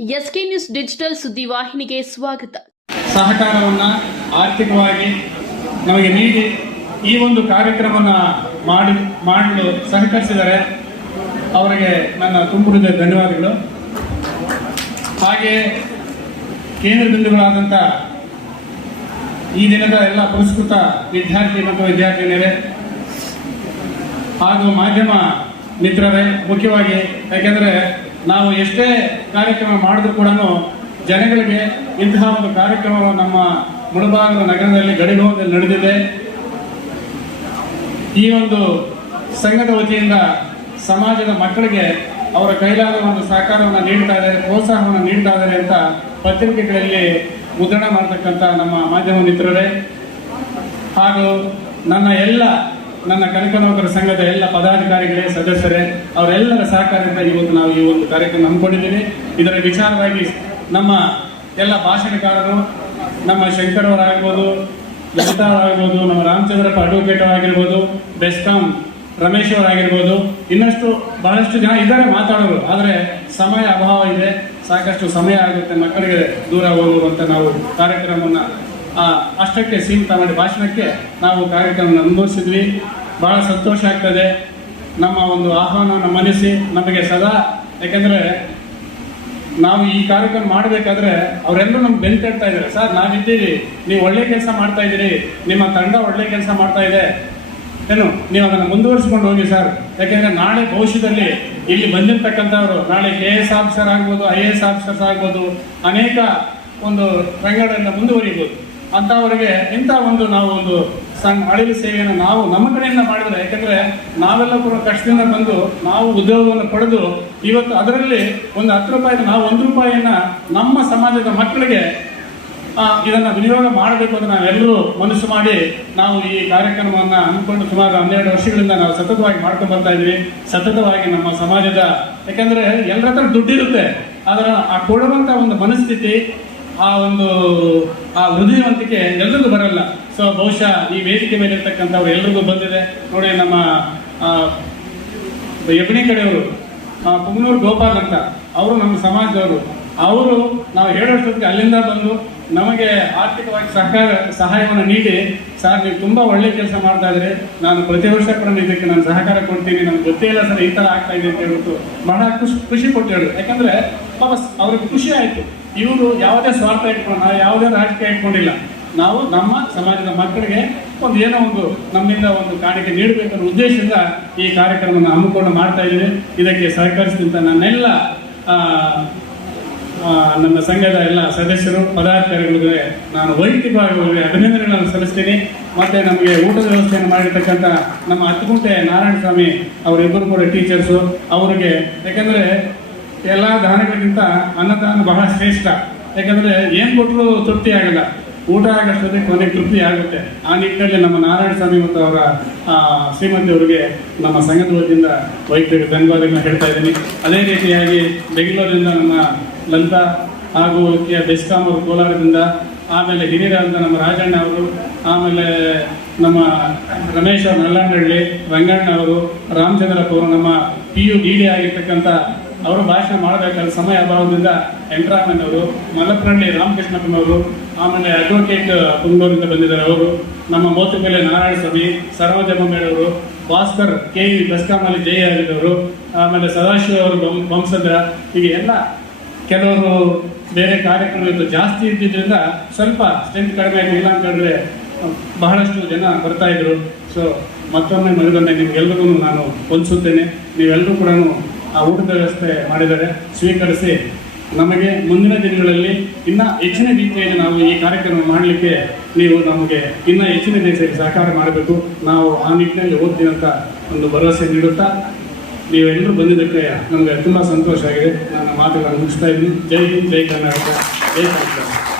SK news digital ಸುದ್ದಿವಾಹಿನಿಗೆ ಸ್ವಾಗತ. ಸಹಕಾರವನ್ನ ಆರ್ಥಿಕವಾಗಿ ನಮಗೆ ನೀಡಿ ಈ ಒಂದು ಕಾರ್ಯಕ್ರಮವನ್ನು ಮಾಡಿ, ಮಾಡಲು ಸಹಕರಿಸಿದರೆ ಅವರಿಗೆ ನನ್ನ ತುಂಬ ಧನ್ಯವಾದಗಳು. ಹಾಗೆ ಕೇಂದ್ರ ಬಿಂದುಗಳಾದಂಥ ಈ ದಿನದ ಎಲ್ಲ ಪುರಸ್ಕೃತ ವಿದ್ಯಾರ್ಥಿ ಮತ್ತು ವಿದ್ಯಾರ್ಥಿನಿಯರೇ, ಹಾಗೂ ಮಾಧ್ಯಮ ಮಿತ್ರರೇ, ಮುಖ್ಯವಾಗಿ, ಯಾಕೆಂದರೆ ನಾವು ಎಷ್ಟೇ ಕಾರ್ಯಕ್ರಮ ಮಾಡಿದ್ರು ಕೂಡ ಜನಗಳಿಗೆ ಇಂತಹ ಒಂದು ಕಾರ್ಯಕ್ರಮ ನಮ್ಮ ಮುಳಬಾಗಿಲು ನಗರದಲ್ಲಿ ಗಡಿಭವನದಲ್ಲಿ ನಡೆದಿದೆ. ಈ ಒಂದು ಸಂಘದ ವತಿಯಿಂದ ಸಮಾಜದ ಮಕ್ಕಳಿಗೆ ಅವರ ಕೈಲಾದ ಒಂದು ಸಹಕಾರವನ್ನು ನೀಡ್ತಾ ಇದ್ದಾರೆ, ಪ್ರೋತ್ಸಾಹವನ್ನು ನೀಡ್ತಾ ಇದ್ದಾರೆ ಅಂತ ಪತ್ರಿಕೆಗಳಲ್ಲಿ ಮುದ್ರಣ ಮಾಡತಕ್ಕಂಥ ನಮ್ಮ ಮಾಧ್ಯಮ ಮಿತ್ರರೇ. ಹಾಗೂ ನನ್ನ ಎಲ್ಲ ನನ್ನ ಕನಕ ನೌಕರ ಸಂಘದ ಎಲ್ಲ ಪದಾಧಿಕಾರಿಗಳೇ, ಸದಸ್ಯರೇ, ಅವರೆಲ್ಲರ ಸಹಕಾರದಿಂದ ಇವತ್ತು ನಾವು ಈ ಒಂದು ಕಾರ್ಯಕ್ರಮ ಹಮ್ಮಿಕೊಂಡಿದ್ದೀವಿ. ಇದರ ವಿಚಾರವಾಗಿ ನಮ್ಮ ಎಲ್ಲ ಭಾಷಣಕಾರರು, ನಮ್ಮ ಶಂಕರವರಾಗಿರ್ಬೋದು ಅವರಾಗಿರ್ಬೋದು ಲಲಿತಾ ಅವರಾಗಿರ್ಬೋದು ನಮ್ಮ ರಾಮಚಂದ್ರಪ್ಪ ಅಡ್ವೊಕೇಟ್ ಆಗಿರ್ಬೋದು, ಬೆಸ್ಕಾಂ ರಮೇಶ್ ಅವರಾಗಿರ್ಬೋದು ಇನ್ನಷ್ಟು ಬಹಳಷ್ಟು ಜನ ಇದ್ದಾರೆ ಮಾತಾಡೋರು. ಆದರೆ ಸಮಯ ಅಭಾವ ಇದೆ, ಸಾಕಷ್ಟು ಸಮಯ ಆಗುತ್ತೆ ಮಕ್ಕಳಿಗೆ ದೂರ ಹೋಗುವಂತ ನಾವು ಕಾರ್ಯಕ್ರಮವನ್ನು ಅಷ್ಟಕ್ಕೆ ಸೀಮಿತ ಮಾಡಿ ಭಾಷಣಕ್ಕೆ ನಾವು ಕಾರ್ಯಕ್ರಮ ಅನುಭವಿಸಿದ್ವಿ. ಬಹಳ ಸಂತೋಷ ಆಗ್ತದೆ. ನಮ್ಮ ಒಂದು ಆಹ್ವಾನವನ್ನು ಮನ್ನಿಸಿ ನಮಗೆ ಸದಾ, ಯಾಕೆಂದರೆ ನಾವು ಈ ಕಾರ್ಯಕ್ರಮ ಮಾಡಬೇಕಾದ್ರೆ ಅವರೆಲ್ಲರೂ ನಮ್ಗೆ ಬೆಂತಡ್ತಾ ಇದ್ದಾರೆ. ಸರ್, ನಾವಿದ್ದೀವಿ. ನೀವು ಒಳ್ಳೆ ಕೆಲಸ ಮಾಡ್ತಾ ಇದ್ದೀರಿ. ನಿಮ್ಮ ತಂಡ ಒಳ್ಳೆ ಕೆಲಸ ಮಾಡ್ತಾ ಇದೆ. ಏನು, ನೀವು ಅದನ್ನು ಮುಂದುವರಿಸ್ಕೊಂಡು ಹೋಗಿ ಸರ್. ಯಾಕೆಂದ್ರೆ ನಾಳೆ ಭವಿಷ್ಯದಲ್ಲಿ ಇಲ್ಲಿ ಬಂದಿರ್ತಕ್ಕಂಥವ್ರು, ನಾಳೆ ಕೆ ಎಸ್ ಆಫೀಸರ್ ಆಗ್ಬೋದು, ಐ ಎ ಎಸ್ ಆಫೀಸರ್ಸ್ ಆಗ್ಬೋದು, ಅನೇಕ ಒಂದು ರಂಗಗಳಿಂದ ಮುಂದುವರಿಬೋದು. ಅಂಥವರಿಗೆ ಇಂಥ ಒಂದು ನಾವು ಒಂದು ಸಂಘ ಅಳಿಲು ಸೇವೆಯನ್ನು ನಾವು ನಮ್ಮ ಕಡೆಯಿಂದ ಮಾಡಿದ್ರೆ, ಯಾಕಂದ್ರೆ ನಾವೆಲ್ಲ ಕೂಡ ಕಷ್ಟದಿಂದ ಬಂದು ನಾವು ಉದ್ಯೋಗವನ್ನು ಪಡೆದು ಇವತ್ತು ಅದರಲ್ಲಿ ಒಂದು ಹತ್ತು ರೂಪಾಯಿ ನಾವು ಒಂದು ರೂಪಾಯಿಯನ್ನ ನಮ್ಮ ಸಮಾಜದ ಮಕ್ಕಳಿಗೆ ಇದನ್ನು ವಿನಿಯೋಗ ಮಾಡಬೇಕು ಅಂತ ನಾವೆಲ್ಲರೂ ಮನಸ್ಸು ಮಾಡಿ ನಾವು ಈ ಕಾರ್ಯಕ್ರಮವನ್ನ ಹಮ್ಮಿಕೊಂಡು ಸುಮಾರು ಹನ್ನೆರಡು ವರ್ಷಗಳಿಂದ ನಾವು ಸತತವಾಗಿ ಮಾಡ್ಕೊಂಡು ಬರ್ತಾ ಇದ್ವಿ ಸತತವಾಗಿ ನಮ್ಮ ಸಮಾಜದ, ಯಾಕಂದ್ರೆ ಎಲ್ಲರ ಹತ್ರ ದುಡ್ಡಿರುತ್ತೆ. ಆದರೆ ಆ ಕೊಡುವಂಥ ಒಂದು ಮನಸ್ಥಿತಿ ಆ ಒಂದು, ಆ ಹೃದಯವಂತಿಕೆ ಎಲ್ರಿಗೂ ಬರಲ್ಲ. ಸೊ ಬಹುಶಃ ಈ ವೇದಿಕೆ ಮೇಲೆ ಇರ್ತಕ್ಕಂಥವ್ರು ಎಲ್ರಿಗೂ ಬಂದಿದೆ. ನೋಡಿ, ನಮ್ಮ ಯಬನಿ ಕಡೆಯವರು ಪುಂಗನೂರು ಗೋಪಾಲ್ ಅಂತ. ಅವರು ನಮ್ಮ ಸಮಾಜದವರು. ಅವರು ನಾವು ಹೇಳೋಷ್ಟೊತ್ತಿಗೆ ಅಲ್ಲಿಂದ ಬಂದು ನಮಗೆ ಆರ್ಥಿಕವಾಗಿ ಸಹಕಾರ, ಸಹಾಯವನ್ನು ನೀಡಿ, ಸರ್, ನೀವು ತುಂಬಾ ಒಳ್ಳೆ ಕೆಲಸ ಮಾಡ್ತಾ ಇದ್ರಿ ನಾನು ಪ್ರತಿ ವರ್ಷ ಕೂಡ ಇದಕ್ಕೆ ನಾನು ಸಹಕಾರ ಕೊಡ್ತೀನಿ. ನಮ್ಗೆ ಗೊತ್ತೇ ಇಲ್ಲ ಸರ್, ಈ ತರ ಆಗ್ತಾ ಇದೆ ಅಂತ ಹೇಳ್ಬಿಟ್ಟು ಬಹಳ ಖುಷಿ ಖುಷಿ ಕೊಟ್ಟು ಹೇಳಿ ಯಾಕಂದ್ರೆ ಪಾಪ ಅವ್ರಿಗೆ ಖುಷಿ ಆಯ್ತು. ಇವರು ಯಾವುದೇ ಸ್ವಾರ್ಥ ಇಟ್ಕೊಂಡು, ನಾವು ಯಾವುದೇ ರಾಜಕೀಯ ಇಟ್ಕೊಂಡಿಲ್ಲ. ನಾವು ನಮ್ಮ ಸಮಾಜದ ಮಕ್ಕಳಿಗೆ ಒಂದು ಏನೋ ಒಂದು ನಮ್ಮಿಂದ ಒಂದು ಕಾಣಿಕೆ ನೀಡಬೇಕನ್ನೋ ಉದ್ದೇಶದಿಂದ ಈ ಕಾರ್ಯಕ್ರಮವನ್ನು ಹಮ್ಮಿಕೊಂಡು ಮಾಡ್ತಾ ಇದ್ದೀವಿ. ಇದಕ್ಕೆ ಸಹಕರಿಸಿದಂಥ ನನ್ನೆಲ್ಲ ನನ್ನ ಸಂಘದ ಎಲ್ಲ ಸದಸ್ಯರು, ಪದಾಧಿಕಾರಿಗಳಿಗೆ ನಾನು ವೈಯಕ್ತಿಕವಾಗಿ ಅಭಿನಂದನೆಗಳನ್ನು ಸಲ್ಲಿಸ್ತೀನಿ. ಮತ್ತು ನಮಗೆ ಊಟದ ವ್ಯವಸ್ಥೆಯನ್ನು ಮಾಡಿರ್ತಕ್ಕಂಥ ನಮ್ಮ ಹತ್ತುಗುಂಟೆ ನಾರಾಯಣ ಸ್ವಾಮಿ ಅವರಿಬ್ಬರು ಕೂಡ ಟೀಚರ್ಸು ಅವರಿಗೆ, ಯಾಕಂದ್ರೆ ಎಲ್ಲ ದಾನಗಳಿಗಿಂತ ಅನ್ನದಾನ ಬಹಳ ಶ್ರೇಷ್ಠ. ಯಾಕಂದ್ರೆ ಏನು ಕೊಟ್ಟರು ತೃಪ್ತಿ ಆಗಲ್ಲ. ಊಟ ಆಗಷ್ಟೊತ್ತಿಗೆ ಕೊನೆಗೆ ತೃಪ್ತಿ ಆಗುತ್ತೆ. ಆ ನಿಟ್ಟಿನಲ್ಲಿ ನಮ್ಮ ನಾರಾಯಣ ಸ್ವಾಮಿ ಮತ್ತು ಅವರ ಶ್ರೀಮತಿ ಅವರಿಗೆ ನಮ್ಮ ಸಂಘದ ವತಿಯಿಂದ ವೈಯಕ್ತಿಕ ಧನ್ಯವಾದಗಳನ್ನ ಹೇಳ್ತಾ ಇದ್ದೀನಿ. ಅದೇ ರೀತಿಯಾಗಿ ಬೆಂಗಳೂರಿನಿಂದ ನಮ್ಮ ಲಲಿತಾ ಹಾಗೂ ಕೆ ಅವರು ಕೋಲಾರದಿಂದ, ಆಮೇಲೆ ಹಿರಿಯರಾದ ನಮ್ಮ ರಾಜಣ್ಣ ಅವರು, ಆಮೇಲೆ ನಮ್ಮ ರಮೇಶ್ ಅವರು ರಂಗಣ್ಣ ಅವರು ರಾಮಚಂದ್ರಪ್ಪ ಅವರು ನಮ್ಮ ಪಿ ಯು ಡಿ ಡಿ ಆಗಿರ್ತಕ್ಕಂಥ ಅವರು ಭಾಷಣ ಮಾಡಬೇಕಾದ ಸಮಯ ಅಭಾವದಿಂದ ಅವರು ಮಲಪ್ರಹಳ್ಳಿ ರಾಮಕೃಷ್ಣಪ್ಪನವರು ಆಮೇಲೆ ಅಡ್ವೊಕೇಟ್ ಪುಂಗೂರಿಂದ ಬಂದಿದ್ದಾರೆ ಅವರು, ನಮ್ಮ ಮೋತಿಮೇಲೆ ನಾರಾಯಣ ಸ್ವಾಮಿ ಸರೋಜ ಬೊಮ್ಮೇಡವರು ಭಾಸ್ಕರ್ ಕೆ ಇ ಬೆಸ್ಕಾಮಲ್ಲಿ ಜಯ ಆಗಿದ್ದವರು, ಆಮೇಲೆ ಸದಾಶಿವ ಅವರು ವಂಸದ ಹೀಗೆ ಎಲ್ಲ ಕೆಲವರು ಬೇರೆ ಕಾರ್ಯಕ್ರಮ ಜಾಸ್ತಿ ಇದ್ದಿದ್ದರಿಂದ ಸ್ವಲ್ಪ ಸ್ಟ್ರೆಂತ್ ಕಡಿಮೆ ಆಗಿ ಇಲ್ಲ ಹೇಳಿದ್ರೆ ಬಹಳಷ್ಟು ಜನ ಬರ್ತಾ ಇದ್ರು. ಸೊ ಮತ್ತೊಮ್ಮೆ ಮನೆಗೊಂಡೆ ನಿಮ್ಗೆಲ್ರಿಗೂ ನಾನು ಹೊಂದಿಸುತ್ತೇನೆ ನೀವೆಲ್ಲರೂ ಕೂಡ ಆ ಊಟದ ವ್ಯವಸ್ಥೆ ಮಾಡಿದ್ದಾರೆ. ಸ್ವೀಕರಿಸಿ ನಮಗೆ ಮುಂದಿನ ದಿನಗಳಲ್ಲಿ ಇನ್ನ ಹೆಚ್ಚಿನ ರೀತಿಯಲ್ಲಿ ನಾವು ಈ ಕಾರ್ಯಕ್ರಮ ಮಾಡಲಿಕ್ಕೆ ನೀವು ನಮಗೆ ಇನ್ನ ಹೆಚ್ಚಿನ ರೀತಿಯಲ್ಲಿ ಸಹಕಾರ ಮಾಡಬೇಕು. ನಾವು ಆ ನಿಟ್ಟಿನಲ್ಲಿ ಓದ್ತೀವಿ ಅಂತ ಒಂದು ಭರವಸೆ ನೀಡುತ್ತಾ ನೀವೆಲ್ಲರೂ ಬಂದಿದ್ದಕ್ಕೆ ನಮಗೆ ತುಂಬಾ ಸಂತೋಷ ಆಗಿದೆ. ನನ್ನ ಮಾತುಗಳನ್ನು ಮುಗಿಸ್ತಾ ಇದ್ದೀನಿ. ಜೈ ಹಿಂದ್, ಜೈ ಕರ್ನಾಟಕ ಜೈ ಕರ್ನಾಟಕ